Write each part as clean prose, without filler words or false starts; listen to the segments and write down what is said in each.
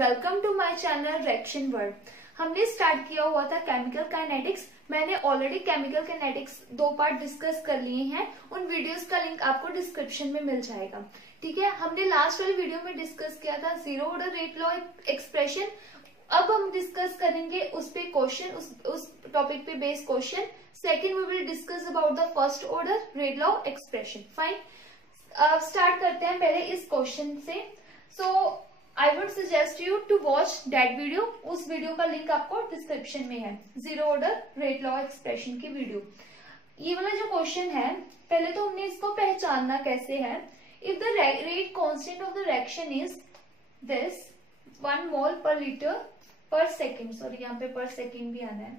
Welcome to my channel reaction world. हमने start किया हुआ था केमिकल काइनेटिक्स। मैंने already chemical kinetics 2 part discuss कर लिए हैं। उन वीडियोस का लिंक आपको डिस्क्रिप्शन में मिल जाएगा। ठीक है, हमने लास्ट वाली वीडियो में डिस्कस किया था zero order rate law expression. अब हम डिस्कस करेंगे उस पे क्वेश्चन, उस टॉपिक पे based question. Second we will discuss about the first order rate law expression. Fine, start करते हैं पहले इस क्वेश्चन से। So I would suggest you to watch that video. उस वीडियो का लिंक आपको डिस्क्रिप्शन में है, zero order rate law expression की वीडियो। ये वाला जो क्वेश्चन है, पहले तो हमने इसको पहचानना कैसे है। If the rate constant of the reaction is this 1 mole per litre per second, sorry यहाँ पे पर सेकेंड भी आना है।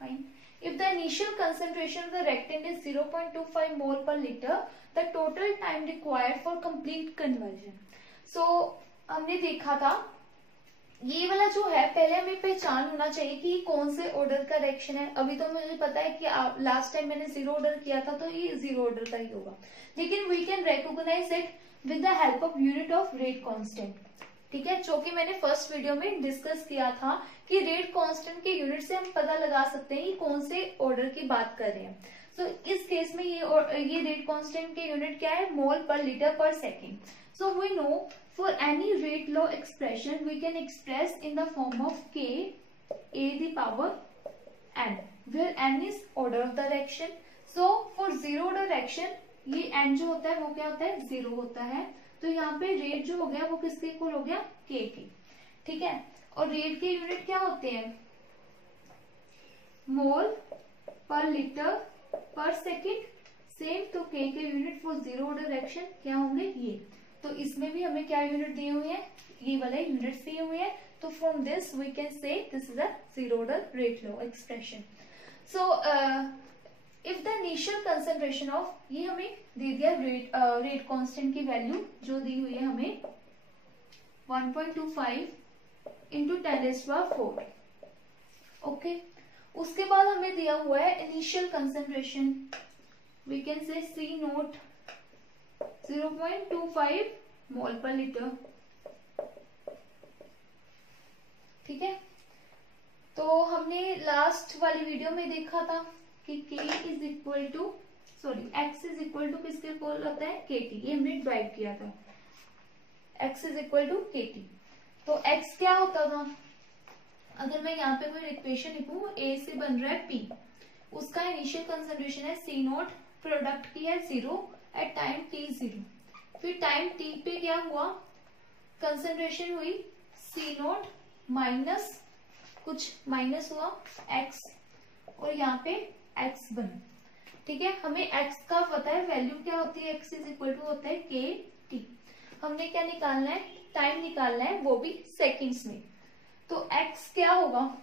Fine, if the initial concentration of the reactant is 0.25 mole per liter, the total time required for complete conversion. So हमने देखा था ये वाला जो है, पहले हमें पहचान होना चाहिए कि कौन से ऑर्डर का रिएक्शन है। अभी तो मुझे पता है कि लास्ट टाइम मैंने जीरो ऑर्डर किया था तो ये जीरो ऑर्डर का ही होगा, लेकिन we can recognise it with the help of unit of rate constant. ठीक है, जो कि मैंने फर्स्ट वीडियो में डिस्कस किया था कि रेट कांस्टेंट के यूनिट से हम पता लगा सकते हैं कि कौन से ऑर्डर की बात कर रहे हैं। सो इस केस में ये रेट कांस्टेंट के यूनिट क्या है, मोल per litre per second. So we know for any rate law expression we can express in the form of k a the power n, where n is order of the reaction. So for zero order reaction ये n जो होता है वो क्या होता है, zero होता है। तो यहाँ पे रेट जो हो गया वो किसके इक्वल हो गया, k के। ठीक है, और रेट के यूनिट क्या होते हैं, मोल per litre per second. Same, तो k के unit for zero order reaction क्या होंगे, ये। तो इसमें भी हमें क्या यूनिट दिए हुए हैं, ये वाले यूनिट्स दिए हुए हैं। तो from this we can say this is a zero order rate law expression. So if the initial concentration of, ये हमें दे दिया रेट कांस्टेंट की वैल्यू जो दी हुई है हमें 1.25 इंटू 10⁴। ओके, उसके बाद हमें दिया हुआ है initial concentration, we can say C naught 0.25 mole per litre. ठीक है, तो हमने लास्ट वाली वीडियो में देखा था कि k is equal to, sorry x is equal to किसके इक्वल होता है, kt। ये हमने डिराइव किया था, x is equal to kt। तो x क्या होता था, अगर मैं यहाँ पे कोई इक्वेशन लिखूं, a से बन रहा है p, उसका इनिशियल कंसेंट्रेशन है C नोट, प्रोडक्ट की है 0 एट टाइम t 0। फिर टाइम t पे क्या हुआ, कंसेंट्रेशन हुई C नोट माइनस कुछ माइनस हुआ x, और यहाँ पे x बना। ठीक है, हमें x का पता है वैल्यू क्या होती है, x इज इक्वल टू होता है kt। हमने क्या निकालना है, टाइम निकालना है, वो भी सेकेंड्स में। तो x क्या होगा,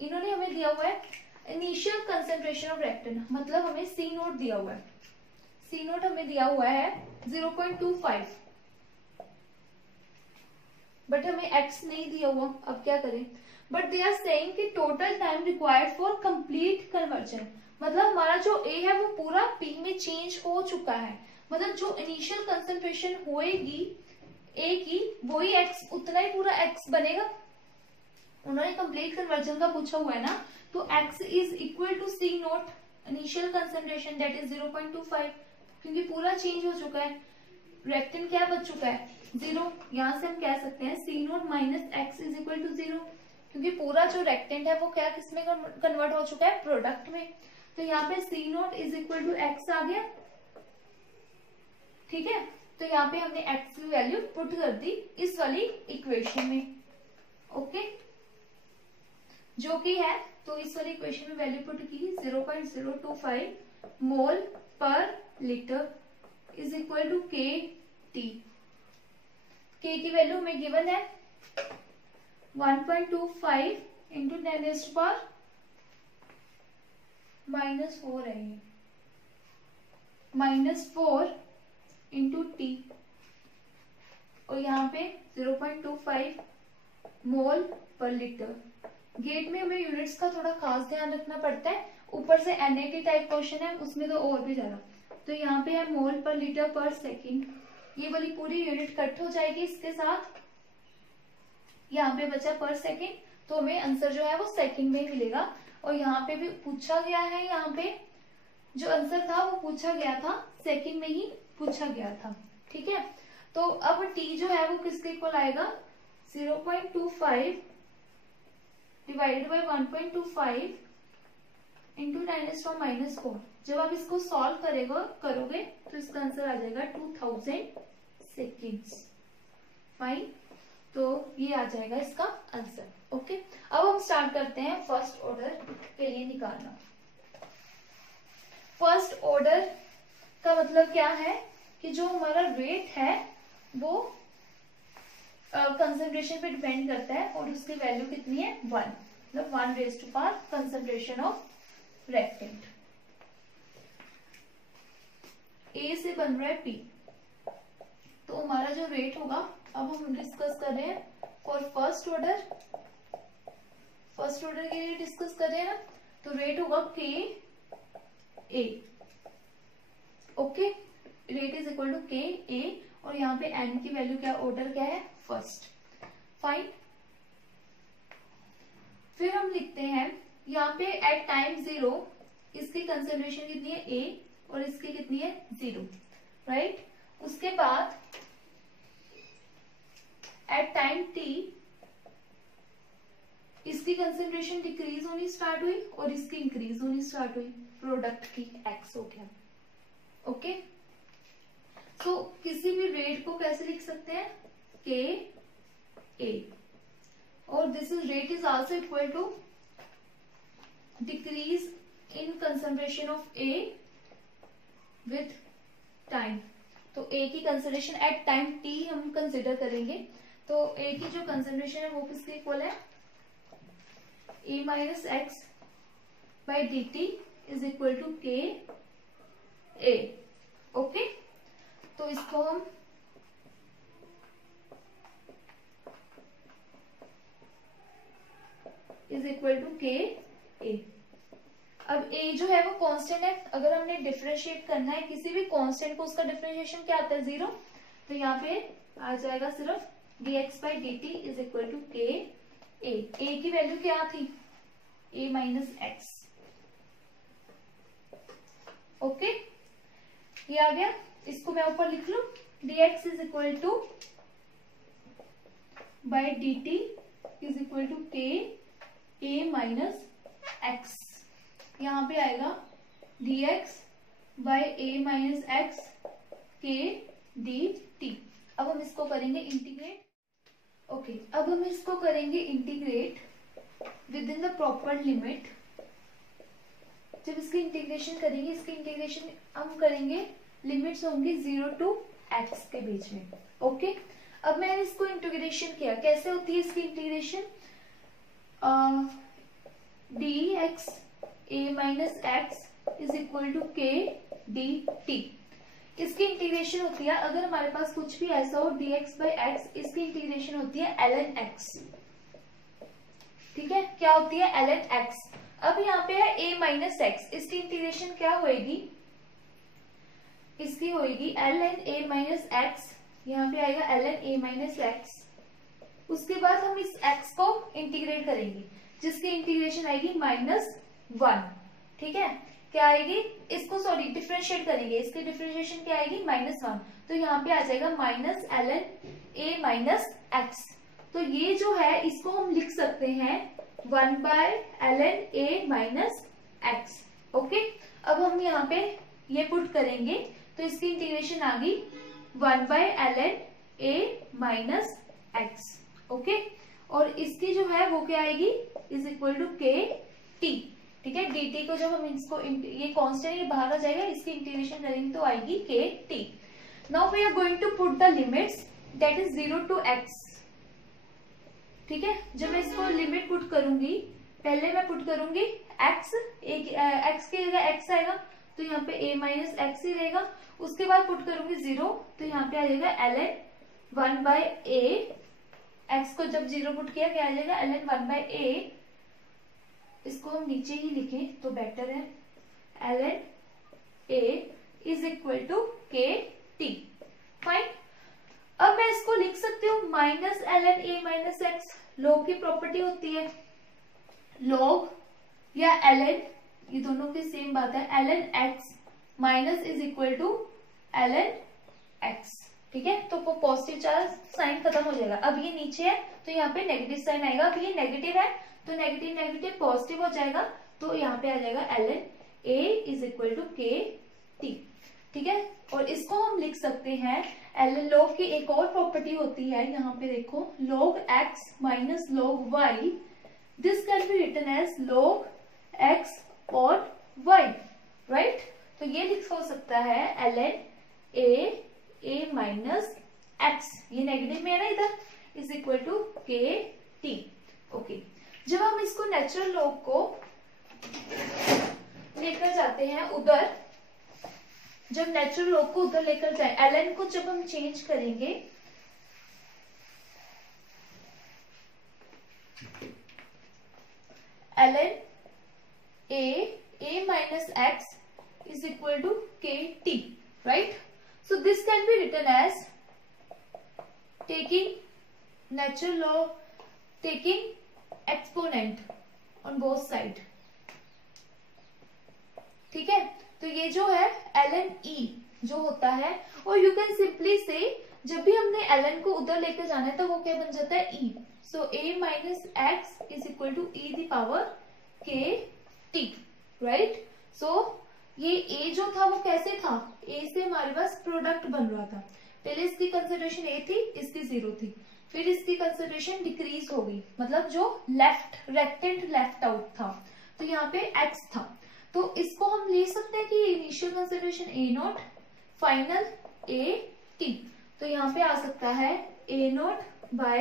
इन्होंने हमें दिया हुआ है इनिशियल कंसेंट्रेशन ऑफ रिएक्टेंट, मतलब हमें C नोट दिया हुआ है, C नोट हमें दिया हुआ है 0.25, बट हमें x नहीं दिया हुआ। अब क्या करें, बट दे आर सेइंग कि total time required for complete conversion, मतलब हमारा जो A है वो पूरा P में चेंज हो चुका है। मतलब जो इनिशियल कंसेंट्रेशन होएगी A की, वही x, उतना ही पूरा x बनेगा। उन्होंने कंप्लीट कन्वर्जन का पूछा हुआ है ना, तो x is equal to C naught initial concentration that is 0.25, क्योंकि पूरा चेंज हो चुका है। रिएक्टेंट क्या बच चुका है, 0। यहाँ से हम कह सकते हैं C naught minus x is equal to 0, क्योंकि पूरा जो रिएक्टेंट है वो क्या किसमें कन्वर्ट हो चुका है, प्रोडक्ट में। तो यहाँ पे C naught is equal to x आ गया। ठीक है, तो यहाँ पे हमने x की वैल्यू पुट कर दी इस वाली इक्वेशन में। ओके, जो कि है, तो इस वाली इक्वेशन में वैल्यू पुट की 0.025 mole per litre is equal to kt। k की वैल्यू हमें गिवन है 1.25 इंटू 10⁻⁻⁴ है, ये -4 इंटू t, और यहाँ पे 0.25 मोल पर लीटर। गेट में हमें यूनिट्स का थोड़ा खास ध्यान रखना पड़ता है, ऊपर से NAT टाइप क्वेश्चन है, उसमें तो और भी ज्यादा। तो यहाँ पे है मोल पर लीटर पर सेकेंड, ये वाली पूरी यूनिट कट हो जाएगी इसके साथ। यहाँ पे बचा पर सेकेंड, तो हमें आंसर जो है वो सेकेंड में ही मिलेगा। और यहाँ पे भी पूछा गया है, यहाँ पे जो आंसर था वो पूछा गया था सेकेंड में ही पूछा गया था। ठीक है, तो अब t जो है वो किसके इक्वल आएगा, 0.25 डिवाइडेड बाई 1.25 इंटू 10⁻⁻4। जब आप इसको सॉल्व करोगे तो इसका आंसर आ जाएगा 2000 सेकेंड्स। फाइन, तो ये आ जाएगा इसका आंसर। ओके, अब हम स्टार्ट करते हैं फर्स्ट ऑर्डर के लिए निकालना। फर्स्ट ऑर्डर का मतलब क्या है कि जो हमारा रेट है वो कंसंट्रेशन पे डिपेंड करता है और उसकी वैल्यू कितनी है, 1, मतलब 1 कंसंट्रेशन ऑफ रिएक्टेंट। ए से बन रहा है पी, तो हमारा जो रेट होगा, अब हम डिस्कस कर रहे हैं फॉर फर्स्ट ऑर्डर के लिए डिस्कस कर रहे हैं ना, तो रेट होगा K A. Okay, rate is equal to के ए, और यहाँ पे एन की वैल्यू क्या, ऑर्डर क्या है, फर्स्ट। फाइन, फिर हम लिखते हैं यहाँ पे एट टाइम 0 इसकी कंसंट्रेशन कितनी है ए और इसकी कितनी है 0, राइट। उसके बाद एट टाइम t इसकी कंसंट्रेशन डिक्रीज होनी स्टार्ट हुई और इसकी इंक्रीज होनी स्टार्ट हुई, प्रोडक्ट की x हो गया। ओके, सो किसी भी रेट को कैसे लिख सकते हैं, के ए, और this is rate is also equal to decrease in concentration of A with time. तो ए की कंसंट्रेशन एट टाइम टी हम कंसिडर करेंगे, तो ए की जो कंसंट्रेशन है वो किसके इक्वल है, A minus X by D T is equal to के ए। ओके, तो इसको हम इज इक्वल टू के ए। अब a जो है वो कांस्टेंट है, अगर हमने डिफरेंशिएट करना है किसी भी कांस्टेंट को, उसका डिफरेंशिएशन क्या आता है, 0, तो यहाँ पे आ जाएगा सिर्फ dx by D T is equal to के ए। a की वैल्यू क्या थी, a माइनस एक्स। ओके, ये आ गया, इसको मैं ऊपर लिख लू, dx is equal to by D T is equal to के ए माइनस एक्स। यहाँ पे आएगा dx by a minus x k d t. अब हम इसको करेंगे इंटीग्रेट। ओके, अब हम इसको करेंगे integrate with in the proper limit. जब इसकी इंटीग्रेशन करेंगे, इसकी इंटीग्रेशन हम करेंगे, लिमिट्स होंगी 0 टू x के बीच में। ओके, अब मैंने इसको इंटीग्रेशन किया, कैसे होती है इसकी integration, dx a minus x is equal to k d t. इसकी इंटीग्रेशन होती है, अगर हमारे पास कुछ भी ऐसा हो dx बाई एक्स, इसकी इंटीग्रेशन होती है ln x। ठीक है, क्या होती है, ln x। अब यहाँ पे है a माइनस एक्स, इसकी इंटीग्रेशन क्या होएगी, इसकी होएगी ln a माइनस एक्स, यहाँ पे आएगा ln a माइनस एक्स। उसके बाद हम इस x को इंटीग्रेट करेंगे, जिसकी इंटीग्रेशन आएगी -1। ठीक है, क्या आएगी, इसको सॉरी डिफरेंशिएट करेंगे, इसकी डिफरेंशिएशन क्या आएगी, -1, तो यहाँ पे आ जाएगा minus ln a minus x. तो ये जो है इसको हम लिख सकते हैं 1 by ln a minus x. Okay, अब हम यहाँ पे ये पुट करेंगे, तो इसकी इंटीग्रेशन आ गई 1 by ln a minus x. Okay, और इसकी जो है वो क्या आएगी, इज इक्वल टू के टी। ठीक है, डी टी को जब हम इसको, ये कांस्टेंट ये बाहर आ जाएगा, इसकी इंटीग्रेशन करेंगे तो आएगी k t. Now we are going to put the limits that is 0 to x। ठीक है, जब मैं इसको लिमिट पुट करूंगी, पहले मैं पुट करूंगी x, x की जगह x आएगा, तो यहाँ पे a माइनस एक्स ही रहेगा। उसके बाद पुट करूंगी 0, तो यहाँ पे आ जाएगा ln 1 बाय a। x को जब 0 पुट किया, क्या आ जाएगा, ln 1 बाय a। इसको हम नीचे ही लिखें तो बेटर है, ln a is equal to के टी। फाइन, अब मैं मैं इसको लिख सकती हूँ minus ln a minus x, log की प्रॉपर्टी होती है, log या ln, ये दोनों की सेम बात है, ln x minus is equal to ln x, ठीक है। तो वो पॉजिटिव चार्ज साइन खत्म हो जाएगा। अब ये नीचे है तो यहाँ पे नेगेटिव साइन आएगा, अब ये नेगेटिव है तो नेगेटिव नेगेटिव पॉजिटिव हो जाएगा, तो यहाँ पे आ जाएगा ln a is equal to के टी, ठीक है। और इसको हम लिख सकते हैं ln log की एक और प्रॉपर्टी होती है, यहाँ पे देखो log x minus log y, this can be written as log x और y, राइट। तो ये लिख हो सकता है ln a माइनस x, ये नेगेटिव में है ना इधर, इज इक्वल टू के टी, ओके। जब हम इसको नेचुरल लॉग को लेकर जाते हैं उधर, जब नेचुरल लॉग को उधर लेकर जाए, ln को जब हम चेंज करेंगे, ln a minus x is equal to kt, right? So this can be written as taking natural log, taking exponent on both side, ठीक है। तो ये जो है ln e जो होता है, और यू कैन सिंपली से जब भी हमने ln को उधर लेकर जाना है तो वो क्या बन जाता है e, so a minus x is equal to e the power k t, right. So ये a जो था वो कैसे था, a से हमारे पास प्रोडक्ट बन रहा था, पहले इसकी कंसिडरेशन a थी, इसकी 0 थी, फिर इसकी कंसिडरेशन डिक्रीज हो गई, मतलब जो लेफ्ट रेक्टेंट लेफ्ट आउट था, तो यहाँ पे x था, तो इसको हम ले सकते हैं कि initial consideration a naught, final a t, तो यहाँ पे आ सकता है a not by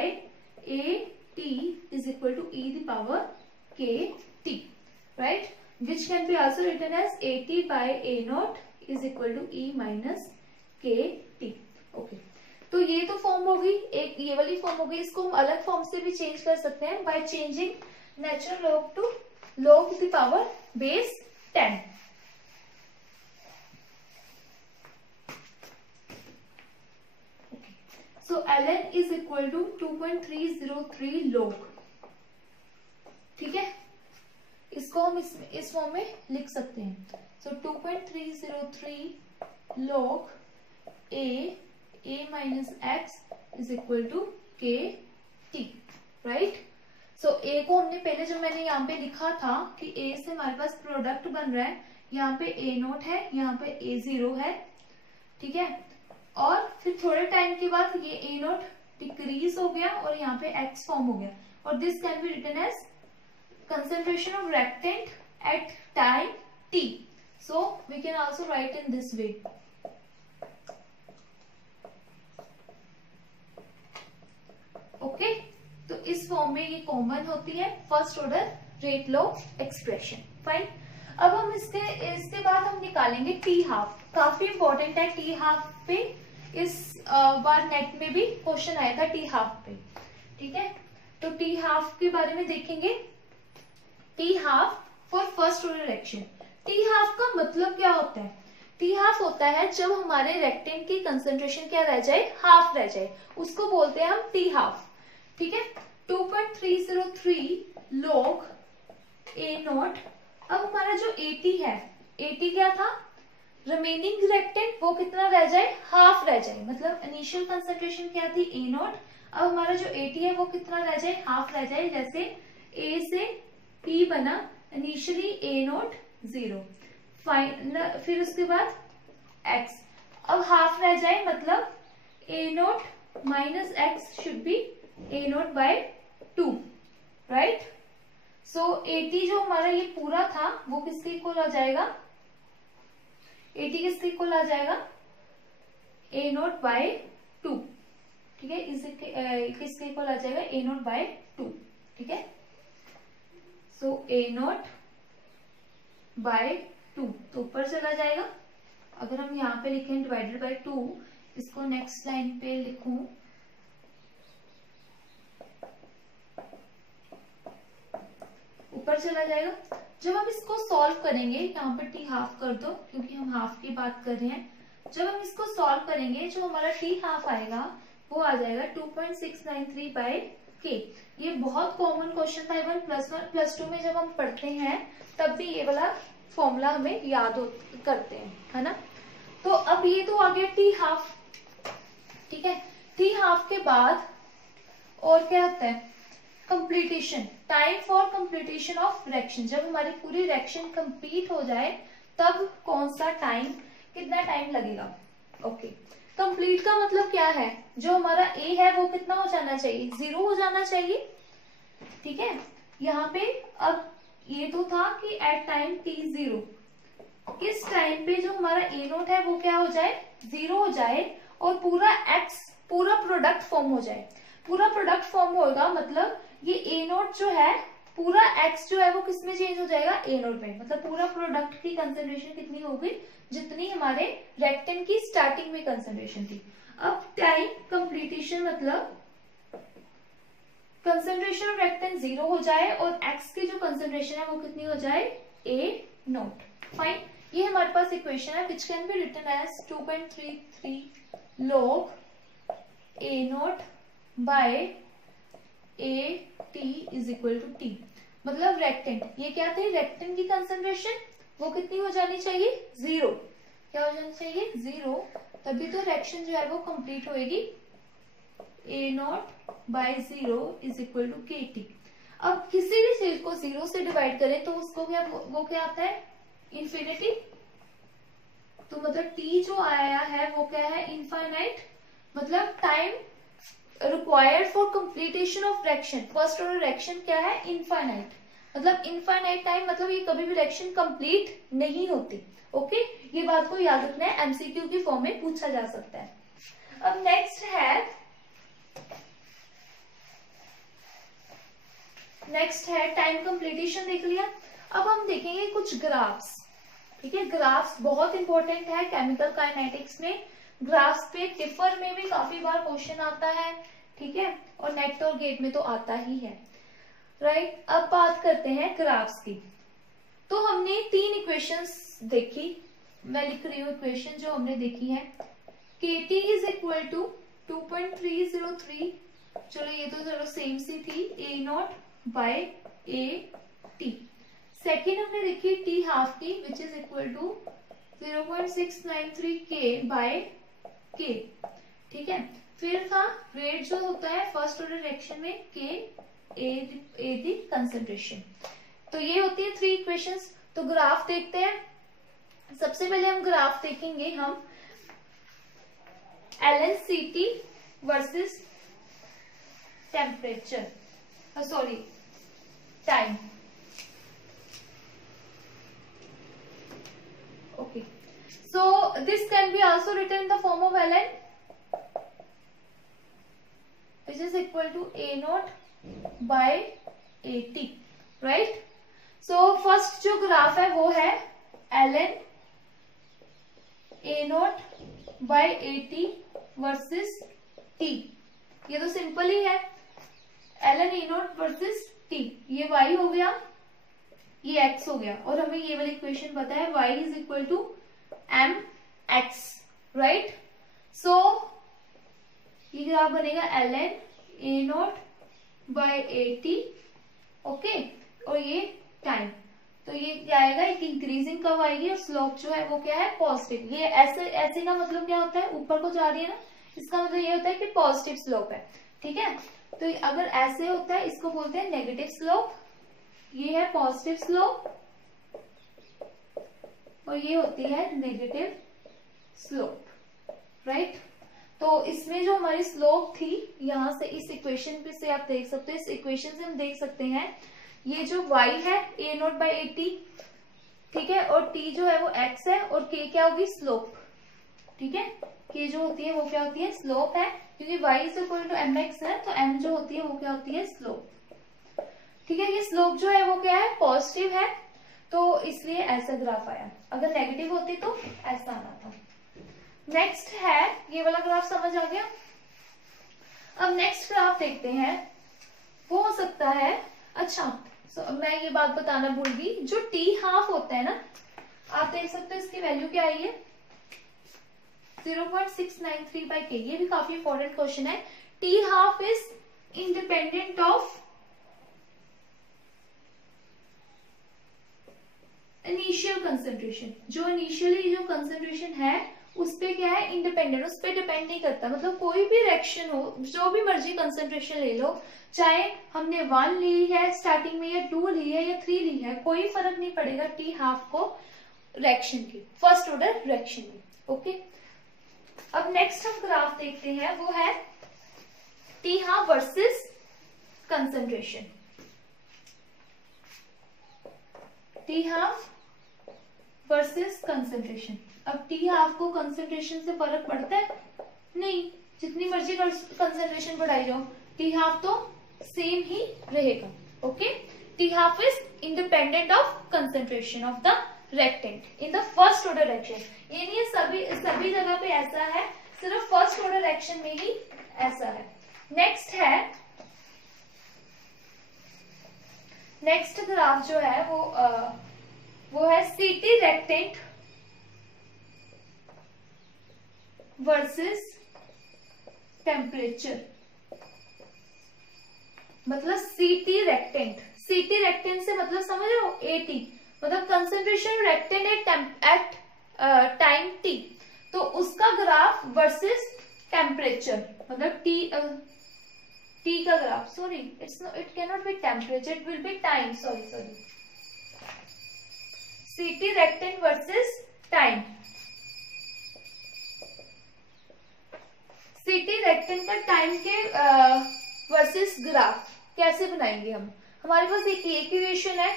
a t is equal to e the power k t, right, which can be also written as at by a naught is equal to e minus kt, okay। तो ये तो form होगी, एक ये वाली form होगी, इसको हम अलग फॉर्म से भी चेंज कर सकते हैं by changing natural log to log the power base 10, so ln is equal to 2.303 log, ठीक है। इसको हम इस फॉर्म में लिख सकते हैं, so 2.303 log a minus x is equal to के टी, राइट। सो a को हमने पहले जो मैंने यहाँ पे लिखा था कि a से हमारे पास प्रोडक्ट बन रहा है, यहाँ पे a नोट है, यहाँ पे a जीरो है, ठीक है। और फिर थोड़े टाइम के बाद ये a नोट डिक्रीज हो गया और यहाँ पे x फॉर्म हो गया, और this can be written as concentration of reactant at time t, so we can also write in this way, okay। तो इस फॉर्म में ये कॉमन होती है first order rate law expression, fine. अब हम इसके बाद हम निकालेंगे टी हाफ, काफी इंपॉर्टेंट है टी हाफ पे, इस बार नेट में भी क्वेश्चन आया था टी हाफ पे, ठीक है। तो टी हाफ के बारे में देखेंगे, T half for first order reaction. T half का मतलब क्या होता है, टी हाफ होता है जब हमारे रेक्टेंट की कंसंट्रेशन क्या रह जाए, हाफ रह जाए, उसको बोलते हैं हम टी हाफ, ठीक है। 2.303 log a नॉट, अब हमारा जो AT है, AT क्या था, रिमेनिंग रेक्टेंट, वो कितना रह जाए, हाफ रह जाए, मतलब इनिशियल कंसंट्रेशन क्या थी a नॉट, अब हमारा जो AT है वो कितना रह जाए, हाफ रह जाए, जैसे a से P बना, इनिशियली a नॉट 0, फाइनल, फिर उसके बाद x, अब हाफ रह जाए, मतलब a naught minus x should be a not by 2, right. So AT जो हमारा ये पूरा था वो किसके इक्वल आ जाएगा, AT किसके इक्वल आ जाएगा, a नॉट बाय 2, ठीक है, किसके इक्वल आ जाएगा, a नॉट बाय 2, ठीक है। सो a नॉट बाय 2 तो ऊपर चला जाएगा, अगर हम यहाँ पे लिखें डिवाइडेड बाय 2, इसको नेक्स्ट लाइन पे लिखूं, ऊपर चला जाएगा। जब हम इसको सॉल्व करेंगे, यहाँ पे टी हाफ कर दो क्योंकि हम हाफ की बात कर रहे हैं, जब हम इसको सॉल्व करेंगे जो हमारा टी हाफ आएगा वो आ जाएगा 2.693 बाय के। ये बहुत कॉमन क्वेश्चन था, इवन +1 +2 में जब हम पढ़ते हैं तब भी ये वाला फॉर्मूला हमें याद करते हैं, है ना। तो अब ये तो आ गया टी हाफ, ठीक है। टी हाफ के बाद और क्या होता है, completion, time for completion of reaction. जब हमारी पूरी रिएक्शन कंप्लीट हो जाए तब कौन सा टाइम, कितना टाइम लगेगा। ओके, कंप्लीट का मतलब क्या है, जो हमारा ए है वो कितना हो जाना चाहिए, 0 हो जाना चाहिए, ठीक है। यहाँ पे अब ये तो था कि एट टाइम t0, किस टाइम पे जो हमारा ए नोट है वो क्या हो जाए, 0 हो जाए और पूरा एक्स, पूरा प्रोडक्ट फॉर्म हो जाए। पूरा प्रोडक्ट फॉर्म होगा मतलब ये ए नोट जो है, पूरा एक्स जो है वो किस में चेंज हो जाएगा, ए नोट में। मतलब पूरा प्रोडक्ट की कंसेंट्रेशन कितनी होगी, जितनी हमारे रेक्टेन की स्टार्टिंग में कंसेंट्रेशन थी। अब टाइम कंप्लीटेशन मतलब कंसेंट्रेशन ऑफ रेक्टेन 0 हो जाए और एक्स की जो कंसेंट्रेशन है वो कितनी हो जाए, ए नोट। फाइन, ये हमारे पास इक्वेशन है which can be written as 2.33 log A naught by A t is equal to t. मतलब रेक्टेन, ये क्या थी, रेक्टेन की कंसेंट्रेशन वो कितनी हो जानी चाहिए, 0। क्या हो जानी चाहिए, 0, तभी तो रिएक्शन जो है वो कंप्लीट होएगी। A not by 0 is equal to के टी। अब किसी भी चीज को 0 से डिवाइड करें तो उसको क्या, वो क्या आता है, इन्फिनिटी। तो मतलब टी जो आया है वो क्या है, इनफाइनाइट। मतलब time required for completion of reaction, first order reaction क्या है, इनफाइनाइट। मतलब इनफाइनाइट टाइम, मतलब ये कभी भी रिएक्शन कंप्लीट नहीं होती। ओके, ये बात को याद रखना है, एमसीक्यू की फॉर्म में पूछा जा सकता है। अब नेक्स्ट है टाइम कंप्लीटेशन, देख लिया। अब हम देखेंगे कुछ ग्राफ्स, ठीक है। ग्राफ्स बहुत इंपॉर्टेंट है केमिकल काइनेटिक्स में। ग्राफ्स पे टिफर में भी काफी बार क्वेश्चन आता है, ठीक है, और नेट और गेट में तो आता ही है, राइट। अब बात करते हैं ग्राफ्स की। तो हमने 3 इक्वेशंस देखी, मैं लिख रही हूँ इक्वेशन जो हमने देखी है। KT इज इक्वल टू 2.303, चलो ये तो चलो सेम सी थी, A not by A T. Second हमने देखी टी हाफ की विच इज इक्वल टू 0.693 के बाय के, ठीक है। फिर था रेट जो होता है फर्स्ट ऑर्डर रिएक्शन में के ए दी कंसेंट्रेशन। तो ये होती है 3 इक्वेशंस। तो ग्राफ देखते हैं। सबसे पहले हम ग्राफ देखेंगे हम LNCT versus temperature, sorry time. Okay, so this can be also written in the form of ln which is equal to a naught by at, right? So first जो graph है वो है ln a naught by at versus t। ये तो simple ही है, ln a naught versus t। ये y हो गया, ये x हो गया, और हमें ये वाली इक्वेशन पता है y is equal to mx, right. So ये ग्राफ बनेगा ln a not by at, okay, और ये टाइम। तो ये क्या आएगा, एक इंक्रीजिंग कर्व आएगी और स्लोप जो है वो क्या है, पॉजिटिव। ये ऐसे का मतलब क्या होता है, ऊपर को जा रही है ना, इसका मतलब ये होता है कि पॉजिटिव स्लोप है, ठीक है। तो अगर ऐसे होता है इसको बोलते हैं नेगेटिव स्लोप, ये है पॉजिटिव स्लोप और ये होती है नेगेटिव स्लोप, राइट। तो इसमें जो हमारी स्लोप थी, यहां से इस इक्वेशन पे से आप देख सकते हो, इस इक्वेशन से हम देख सकते हैं ये जो y है a not by A T, ठीक है, और t जो है वो x है, और k क्या होगी, स्लोप, ठीक है। k जो होती है वो क्या होती है, स्लोप है, क्योंकि y is equal to mx है, तो m जो होती है वो क्या होती है, स्लोप, ठीक है। ये स्लोप जो है वो क्या है, पॉजिटिव है, तो इसलिए ऐसा ग्राफ आया। अगर नेगेटिव होती तो ऐसा आना था। नेक्स्ट है, ये वाला ग्राफ समझ आ गया। अब नेक्स्ट ग्राफ देखते हैं, वो हो सकता है, अच्छा मैं ये बात बताना भूल गई, जो टी हाफ होता है ना, आप देख सकते हो इसकी वैल्यू क्या आई है, 0.693 by k। ये भी काफी इंपॉर्टेंट क्वेश्चन है। T half is independent of initial concentration. जो इनिशियली जो कंसेंट्रेशन है उस पे क्या है, इंडिपेंडेंट, उस पे डिपेंड नहीं करता। मतलब कोई भी रिएक्शन हो, जो भी मर्जी कंसेंट्रेशन ले लो, चाहे हमने 1 ली है स्टार्टिंग में या 2 ली है या 3 ली है, कोई फर्क नहीं पड़ेगा टी हाफ को रिएक्शन की, फर्स्ट ऑर्डर रिएक्शन में। ओके, अब नेक्स्ट हम ग्राफ देखते हैं, वो है T half versus concentration. T half versus concentration. अब टी हाफ को कंसेंट्रेशन से फर्क पड़ता है? नहीं, जितनी मर्जी कंसेंट्रेशन बढ़ाई जाओ, टी हाफ तो सेम ही रहेगा। Okay, T half is independent of concentration of the reactant in the first order reaction. ये नहीं सभी जगह पे ऐसा है, सिर्फ फर्स्ट ऑर्डर रिएक्शन में ही ऐसा है। नेक्स्ट ग्राफ जो है वो है सीटी रिएक्टेंट वर्सेस टेम्परेचर। मतलब सीटी रिएक्टेंट से मतलब समझ रहे हो, एटी मतलब concentration reactant at time t, तो उसका ग्राफ वर्सेस टेम्परेचर, मतलब टी का graph, sorry it can not be temperature, it will be time, sorry CT reactant versus time. CT reactant का टाइम के वर्सेस ग्राफ कैसे बनाएंगे हम? हमारे पास एक इक्वेशन है,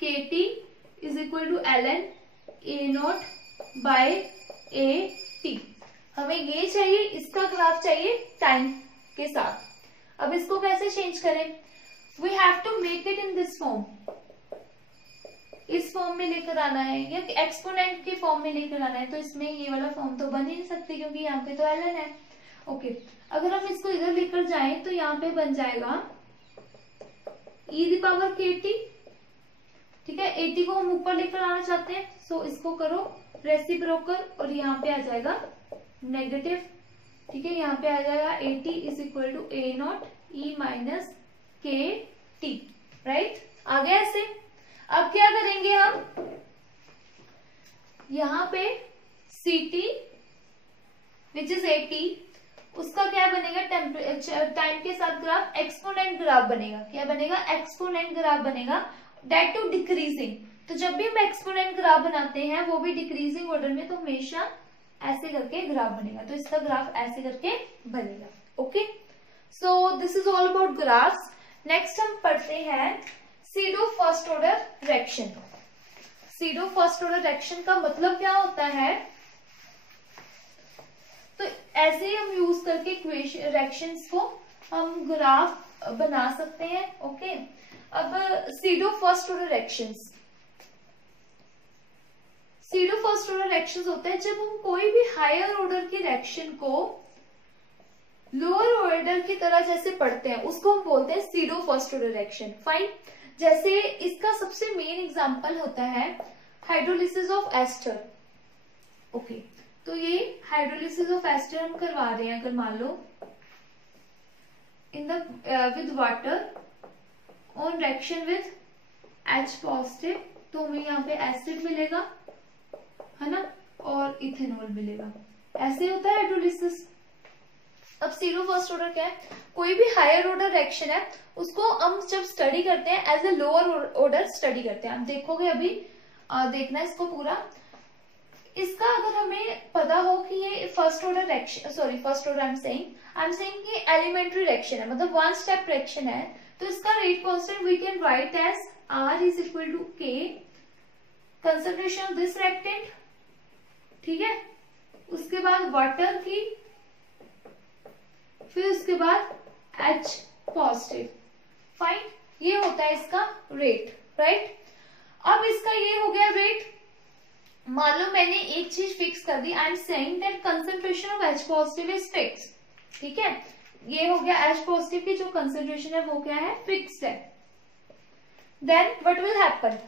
KT is equal to ln A0 by AT। हमें ये चाहिए, इसका ग्राफ चाहिए टाइम के साथ। अब इसको कैसे चेंज करें? We have to make it in this form, इस फॉर्म में लेकर आना है या एक्सपोनेंट के फॉर्म में लेकर आना है। तो इसमें ये वाला फॉर्म तो बन ही नहीं सकते क्योंकि यहाँ पे तो ln है। ओके, अगर हम इसको इधर लेकर जाएं तो यहाँ पे बन जाएगा e⁻kt। ठीक है, 80 को हम ऊपर लेकर आना चाहते हैं, सो इसको करो रेसिप्रोकल और यहाँ पे आ जाएगा नेगेटिव। ठीक है, यहाँ पे आ जाएगा 80 is equal to A0 e minus KT। Right, आ गया ऐसे। अब क्या करेंगे हम, यहाँ पे CT विच इज 80, उसका क्या बनेगा, टाइम के साथ ग्राफ एक्सपोनेंट ग्राफ बनेगा। क्या बनेगा? एक्सपोनेंट ग्राफ बनेगा, डेट टू डिक्रीजिंग। तो जब भी हम एक्सपोनेंट ग्राफ बनाते हैं वो भी डिक्रीजिंग ऑर्डर में, तो हमेशा ऐसे करके ग्राफ बनेगा। तो इसका ग्राफ ऐसे करके बनेगा। Okay, so this is all about graphs. Next हम पढ़ते हैं pseudo first order reaction. Pseudo first order reaction का मतलब क्या होता है? तो ऐसे ही हम यूज करके रिएक्शंस को हम ग्राफ बना सकते हैं। ओके, अब pseudo first order reactions, pseudo first order reactions होता है जब हम कोई भी हायर ऑर्डर की रिएक्शन को लोअर ऑर्डर की तरह जैसे पढ़ते हैं, उसको हम बोलते हैं pseudo first order reaction. Fine, जैसे इसका सबसे मेन एग्जांपल होता है हाइड्रोलिसिस ऑफ एस्टर। ओके, तो ये हाइड्रोलिसिस ऑफ एस्टर हम करवा रहे हैं, अगर मान लो in the with water on reaction with H positive, तो हमें यहाँ पे एसिड मिलेगा, है ना, और इथेनॉल मिलेगा। ऐसे होता है हाइड्रोलिसिस। अब सीडो फर्स्ट ऑर्डर क्या है? कोई भी हायर ऑर्डर रिएक्शन है उसको हम जब स्टडी करते हैं as a lower order study करते हैं। आप देखोगे अभी, देखना इसको पूरा। इसका अगर हमें पता हो कि ये first order reaction, sorry first order I am saying कि एलिमेंट्री रिएक्शन है, मतलब वन स्टेप रिएक्शन है, तो इसका rate constant we can write as R is equal to K concentration of this reactant. ठीक है, उसके बाद वाटर की, फिर उसके बाद H पॉजिटिव। फाइन, ये होता है इसका रेट। राइट, अब इसका ये हो गया रेट। मान लो मैंने एक चीज फिक्स कर दी, I am saying that concentration of H positive is fix. ठीक है, ये हो गया H पॉजिटिव की जो कंसंट्रेशन है वो क्या है, फिक्स्ड है। देन व्हाट विल हैपन,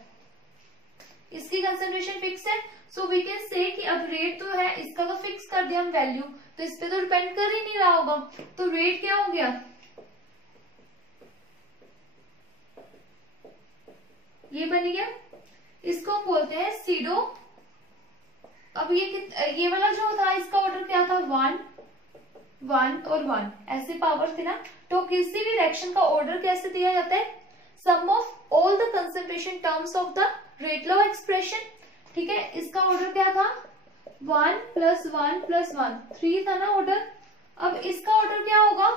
इसकी कंसेंट्रेशन फिक्स है, सो वी कैन से कि अब रेट तो है, इसका तो फिक्स कर दिया हम वैल्यू, तो इस पे तो डिपेंड कर ही नहीं रहा होगा, तो रेट क्या हो गया, ये बन गया, इसको हम बोलते हैं सीडो। अब ये वाला जो था इसका ऑर्डर क्या था, 1 1 और 1 ऐसे पावर थी ना, तो किसी भी रिएक्शन का ऑर्डर कैसे दिया जाता है, sum of all the concentration terms of the rate law expression. ठीक है, इसका ऑर्डर क्या था, 1 + 1 + 1 3 था ना ऑर्डर। अब इसका ऑर्डर क्या होगा,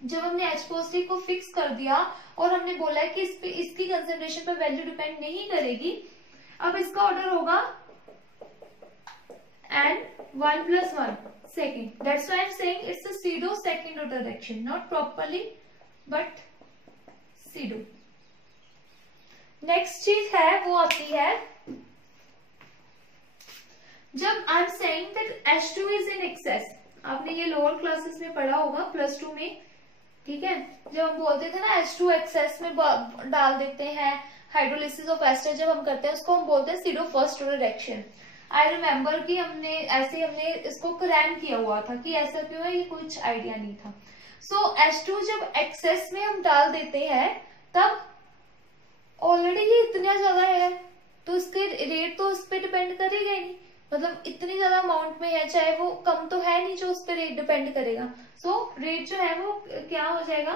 जब हमने H पॉजिटिव को फिक्स कर दिया और हमने बोला है कि इसकी कंसेंट्रेशन पर वैल्यू डिपेंड नहीं करेगी, अब इसका ऑर्डर होगा N 1 + 1 second. That's why I'm saying it's a pseudo second order reaction, not properly but pseudo. Next चीज है वो आती है जब आई am saying that H2 is in excess. आपने ये लोअर क्लासेस में पढ़ा होगा +2 में, ठीक है, जब हम बोलते थे ना H2 एक्सेस में डाल देते हैं, हाइड्रोलिसिस ऑफ एस्टर जब हम करते हैं उसको हम बोलते हैं pseudo first order reaction. I remember कि हमने इसको क्रैम किया हुआ था कि ऐसा क्यों है, ये कुछ आइडिया नहीं था। सो H2 जब एक्सेस में हम डाल देते हैं तब ऑलरेडी ही इतना ज्यादा है, तो उसके रेट तो उस पर डिपेंड करेगा ही नहीं, मतलब इतनी ज्यादा अमाउंट में है, चाहे वो कम तो है नहीं जो उस पर रेट डिपेंड करेगा। सो रेट जो है वो क्या हो जाएगा,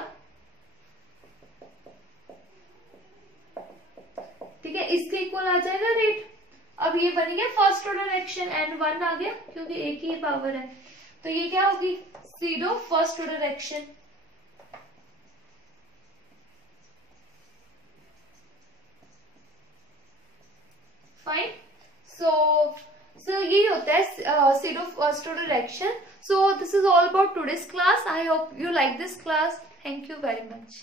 ठीक है, इसके इक्वल आ जाएगा रेट। अब ये बन गया फर्स्ट ऑर्डर रिएक्शन, एंड 1 आ गया क्योंकि एक ही पावर है, तो ये क्या होगी, pseudo first order reaction. Fine, so यही होता है pseudo first order reaction. So this is all about today's class. I hope you like this class. Thank you very much.